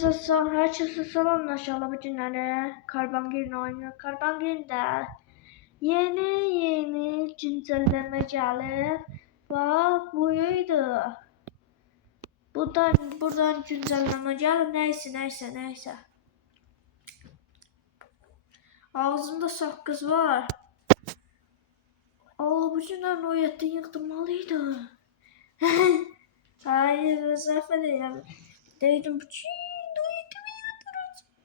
Herkese selamlaşalım bütünleri. Carbon Green oynuyor. Carbon Green'de yeni güncelleme gelir. Bak buydu. Buradan güncelleme gelir. Neyse. Ağzımda sakız var. Allah bütünlerini o yetten yıktırmalıydı. Hayır, səhv edirəm. Deydim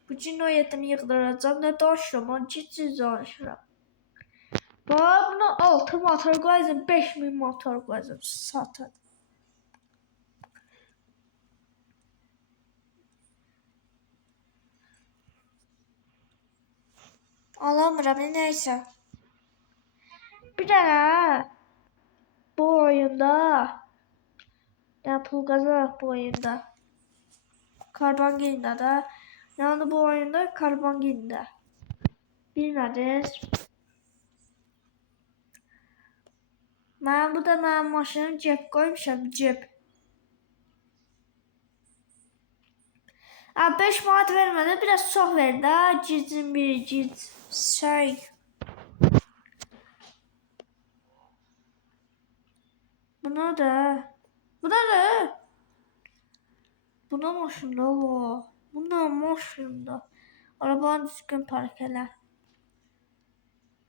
bütün o yetimi yıkdıracağım. Ne daşıram, ciddi danışıram. Buna 6 motor koyacağım, 5000 motor koyacağım. Satın. Alamıram, neyse. Bir tane bu oyunda ne pul kazanır bu oyunda. Carbon Green'de de. Yani bu oyunda Carbon Green'de. Bilmədiniz. Bu da mənim maşınım cep koymuşam, cep. 5 manat vermedi, biraz çox verdi. Gizin bir giz şey. Buna da. Buna maşında o. Buna maşında. Arabanı düzgün park elə.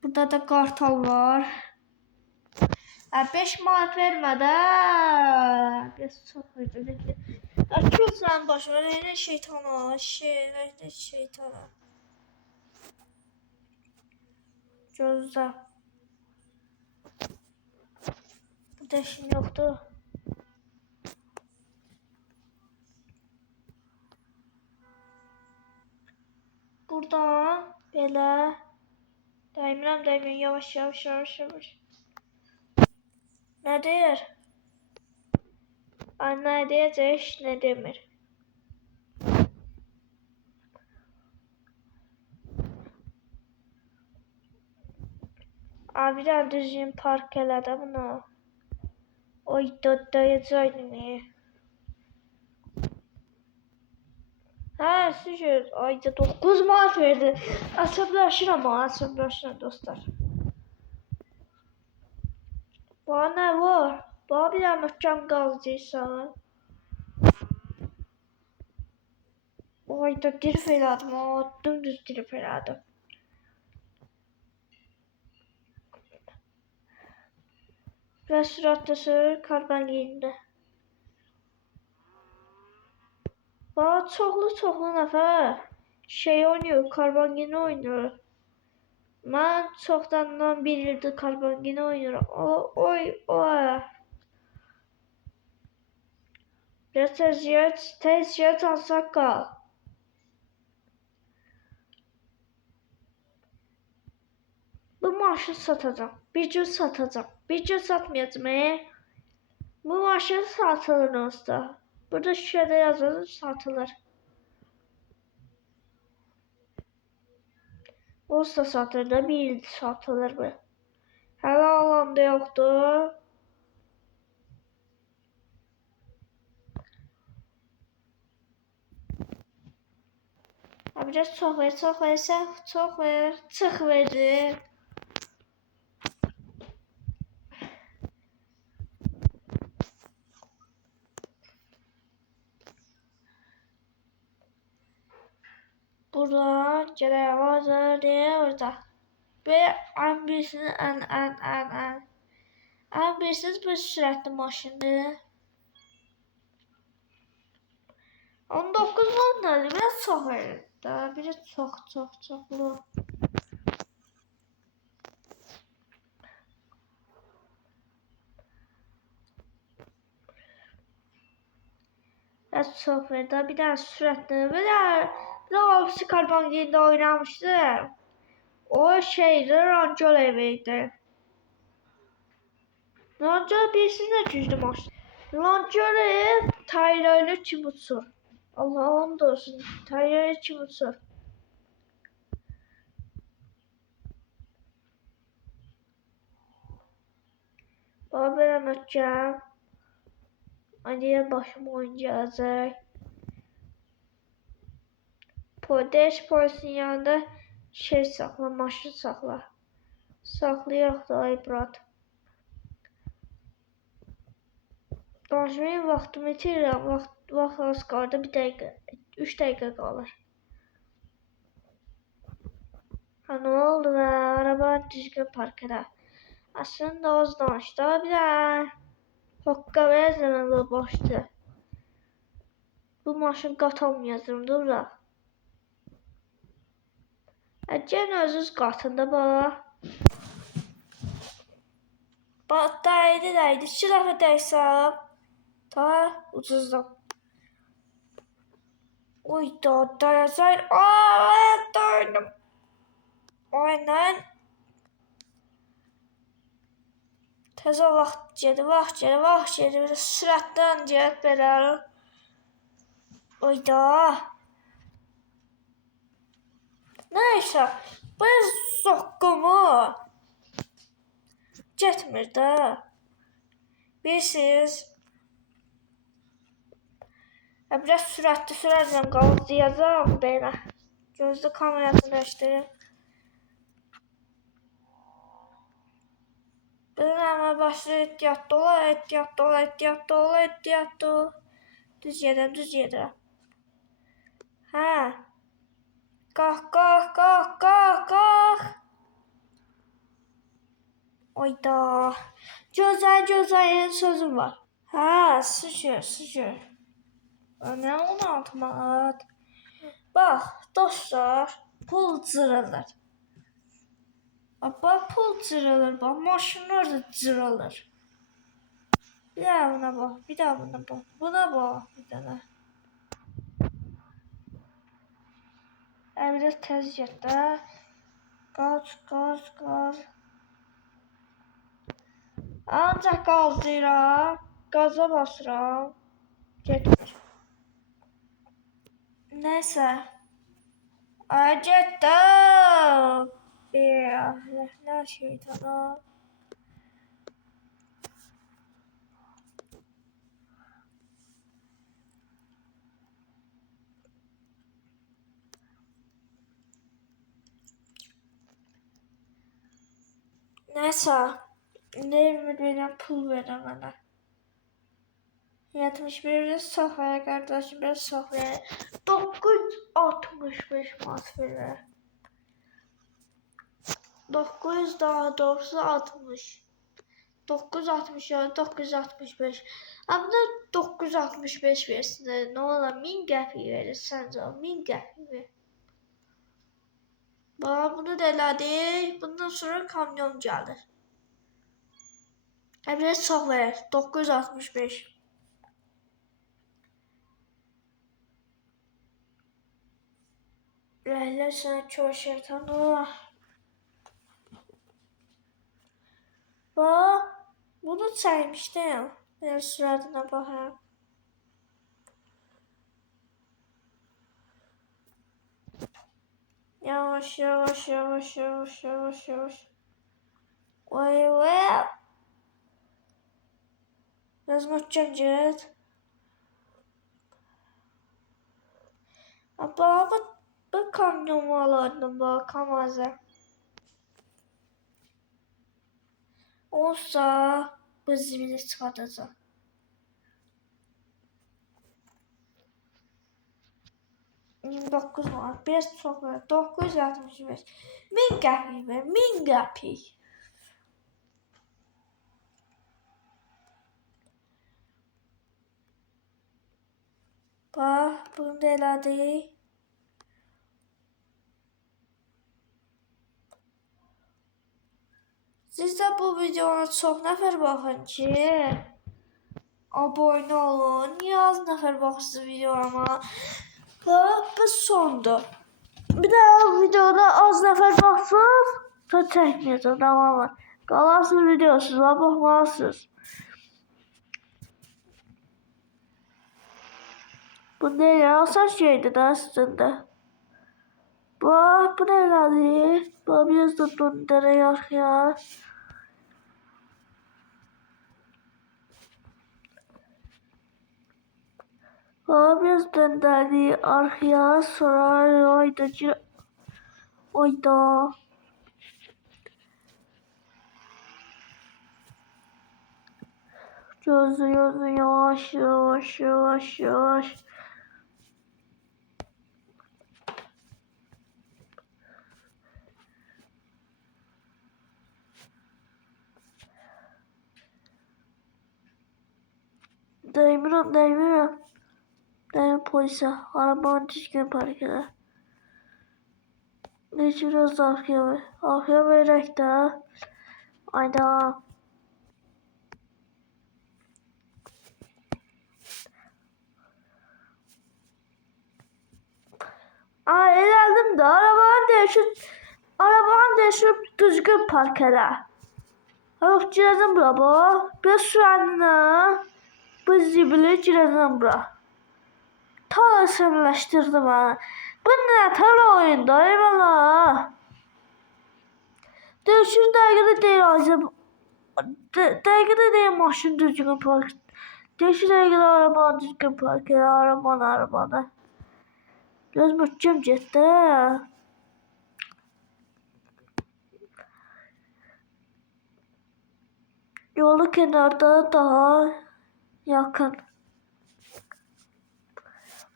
Burada da kartal var. 5 manat vermədi. Biraz çox verdi. Açıyorsan başına ne şeytana. Şeytana. Gözlə. Burada işin yoxdur. Buradan belə dəymirəm, yavaş. Ne deyir? Ne diyecek, ne demir. Abi de düzgün park elədi bunu. Oy dayacaqdı. Ha sürüyor. Ayda 9 manat verdi. Asablaşıram dostlar. Bana ne var? Bana bir tane möhkəm qalacaqsan. Ayda dirif elədim. Dümdüz dirif elədim. Biraz süratli sür, Carbon Green'de. Bana çoxlu nəfər şey oynuyor, Carbon Green oynuyor. Ben çoxdandan bir ildir Carbon Green oynuyorum. Oy. Biraz tezciyat alsak qal. Bu maşını satacağım. Bir gün satacağım. Bir gün satmayacağım. Bu maşın satılır usta. Burada şurada yazılır satılır. Usta satılır da bir il satılır bu. Hələ alanda yoxdur. Biraz çox ver. Çıx verdi. Buradan gələk hazır deyə orada. Ve ən birisini ən birisiniz bu sürətli maşındır. 19 manat biraz çox verir. Daha biri çoxlu. Biraz çox verir. Daha bir daha sürətli. Bir daha hepsi Carbon Green'de oynamıştım. O şeydi, Rancor eviydi. Rancor birisini de güçlü maşın. Rancor ev Taylor'lı kim uçur. Allah'ım da olsun. Taylor'lı kim uçur. Baba ben anlatacağım. Hadi başım oynayacak. Polisin yanında şey saxla, maşın saxla. Saxlayaq da ay brat. Danışmayın vaxtımı itirirəm. Vaxt az qaldı. 1 dəqiqə, 3 dəqiqə qalır. Ha ne oldu be? Araba düzgün park eder. Aslında az danıştı. Bir de hokka vermem bu boştu. Bu maşın qatalmayacağım da bura. Gene özünüz qatında bax. Bax dəydi. 2 dəfə dəysəm. Ta ucuzdan. Oy da dəyəcək. Dəydim. Aynen. Təzə vaxt gedir. Bir sürətdən get belə. Oy da. Neyse. Bu zokkumu. Getmir də. Bilirsiniz. Biraz sürətli sürərəm qazıyacağım belə. Gözlü kamerasını dəyişdirim. Ama başlı ehtiyatlı ol. Düz gedirəm. Hə. Qalx. Oyda. Gözəl sözüm var. Hə, şükür. Nə 16 manat? Bax, dostlar, pul cırılır. Bax, pul cırılır, bax, maşınlar da cırılır. Bir daha buna bax, Buna bax, bir dənə. Biraz tez get də. Qaz. Ancaq qazlayıram. Qaza basıram. Getmir. Neyse. Ay getdim. Nə şeytana. Neyse. Ne benim pul verin bana. 71'de safhaya kardeşim ben safhaya 965 manat verir. 9 daha doğrusu 60. 965. Ama 965 versin. Ne ola 1000 qəpik verir sence o 1000 qəpik ver. Bana bunu da elədik. Bundan sonra kamyon gelir. Biraz çox verir. 965. Rəhlə sən kör şeytan ola. Bax, bunu çəkmişdim. Biraz sürətine baxayım. Yavaş. Vay. Biraz möhkəm get. Bax, bu kamyomu alardım, bax, Kamaz'a. Olsa bu zibini çıxardacaq. $29 manat. Biraz çox ver. 965. 1000 qəpik ver. 1000 qəpik. Bax, bunu da elədik. Siz də bu videona çox nəfər baxın ki, abone olun. Niyə az nəfər baxırsınız videoma? Bu sondur. Bir də videoda az nəfər baxsın, da çəkməyəcəm, tamamı. Qalarsınız videosuzla baxmalısınız. Bu nə asan şeydir də əslində. Bax, bu nə elədir? Bax, biraz da döndərək arxaya. Biraz döndürdü arkaya, sonra oyda. Gözü yavaş yavaş yavaş yavaş. Değmiyorum. Değmiyorum polise. Arabanı düzgün park eder. Neyse biraz da arkaya ver. Arkaya vererek de. Ayda. Eğlendim de arabanı değiştirip düzgün park eder. Yok gireceğim bura bu. Biraz sürenine. Bu zibili gireceğim bura. Ta sırlaştırdı bana. Bu ne tar oyunda eyvallah. Değişir dergide değil ağzım. Dergide değil maşın düzgün park. Değişir dergide arabanı düzgün park eder. Arabanı. Biraz mühkem ciddi. Yolu kenarda daha yakın.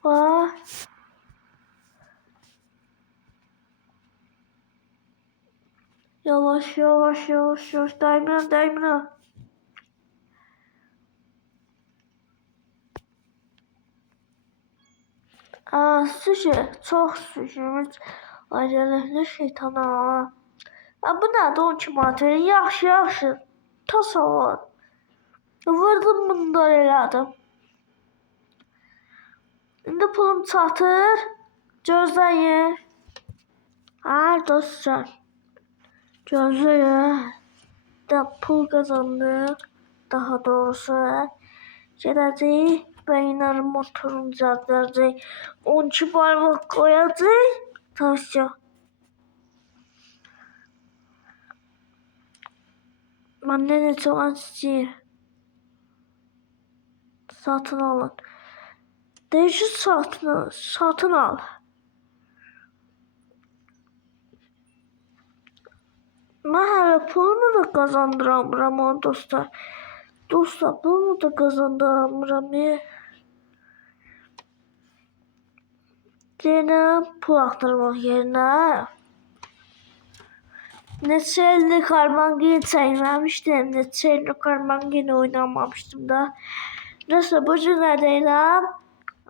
Var. Yavaş. Değmiyorum. Sushi. Çok sushi. Acele şeytana. Bu nədir 12 manat? Yaxşı. Tasavvur. Vurdum bunları elədim. İndi pulum çatır. Gözləyin. Dostlar. Gözləyin. Pul kazandık. Daha doğrusu. Gedəcək. Beyinlərin motorunu düzəldəcək. 12 parmak koyacaq. Taşacaq. Ben ne çok istəyir. Satın alın. Değişik satın al. Ben hələ pulumu da kazandıramıram dostlar. Dostlar pulumu da kazandıramıram. Yine pul aktarmak yerine. Neçə illik Karmangini çəkməmişdim. Neçə illik Karmangini oynamamışdım da. Neyse bu günlərdə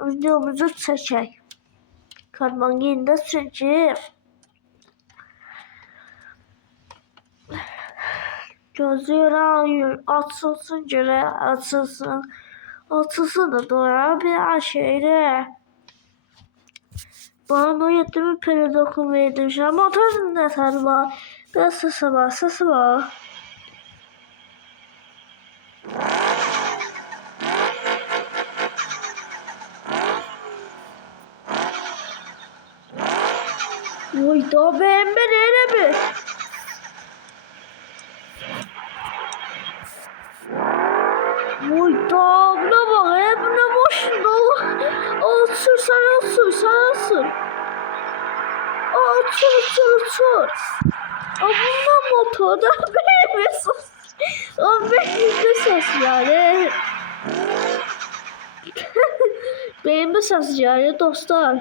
videomuzu çəkək. Karmangini çünkü gözlüyorum açılsın göre açılsın da doğru bir şeyde. Bana o yetimi periodokun verdim. Şu an motorun ne tadı var? Biraz sesi var. Vay da ben öyle mi? Vay da buna bak ya buna boşunda sür. Sür. Ama motorda benim ses. O benim de ses yani. Benim de ses yani dostlar.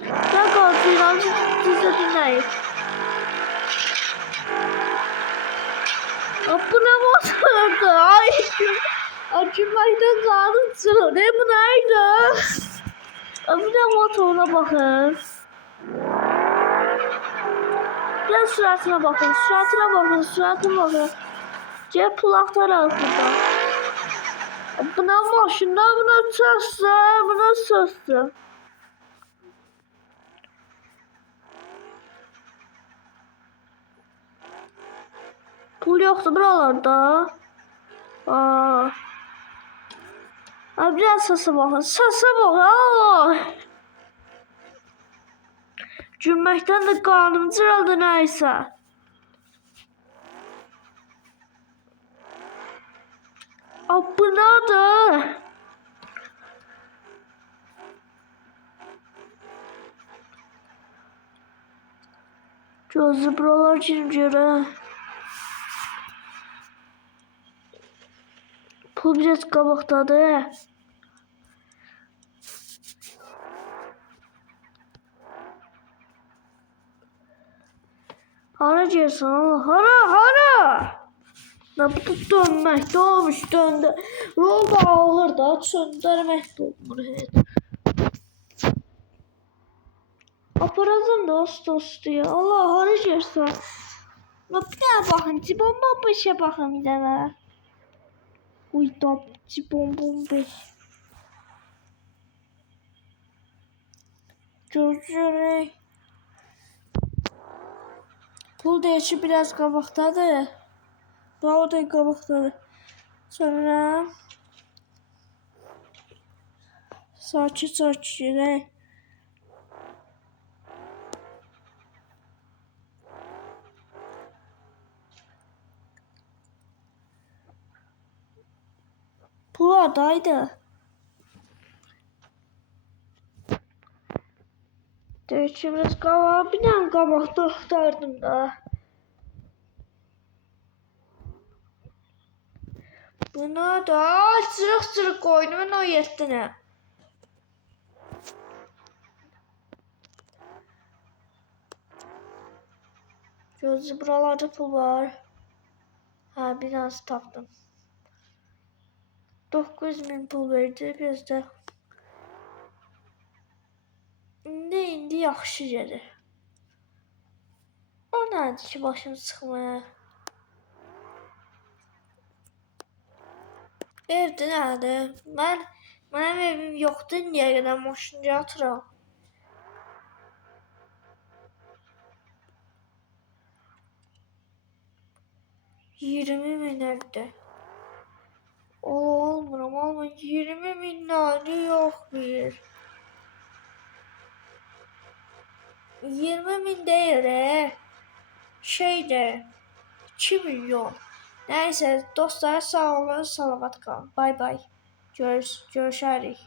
Ben kalkıyorum size dinleyin. Bu ne motordu? Ay. Acımaydan kaldım sıra. Ne bu nerede? Bir de motoruna bakın. Biraz süratine bakın. Süratine bakın. Cep kulakları altında. Buna maşında buna sözlü. Pul yoktu buralarda. Biraz sese bakın. Gülməkdən də qarnım cırıldı nəysə. Bu nədir? Gözü buralar girince pul biraz qabaqdadır. Hara gelsin Allah? Hara? Ne bu dönmek olmuş döndü. Yol dağılır da söndürmek de olmur. Aparazım dost ya. Allah hara gelsin. Ne bir daha bakın. Cibomba bir şey bakın bir daha. Uy da cibombom bir. Gözürük. Pul değişi biraz qabaqdadır. O da qabaqdadır. Sonra sakit gedək. Pul adaydı. Değişi biraz qabağa. Bir dənə qabaqda axtardım da. Buna da sırıq koydum o yetdine. Gözü buralarda pul var. Ha biraz tapdım. 9.000 pul verdi biz de. İndi yaxşı gelir. O nədir ki başım sıxmaya? Evdə nədir? Mənim evim yoxdur, niyə qədər maşınca atıram? $20.000 evdə. Olmuram. 20.000 nalı yox bir. 20.000 deyil şeyde 2 milyon. Neyse dostlar sağ olun, salamat qalın. Bay bay. Görüşərik.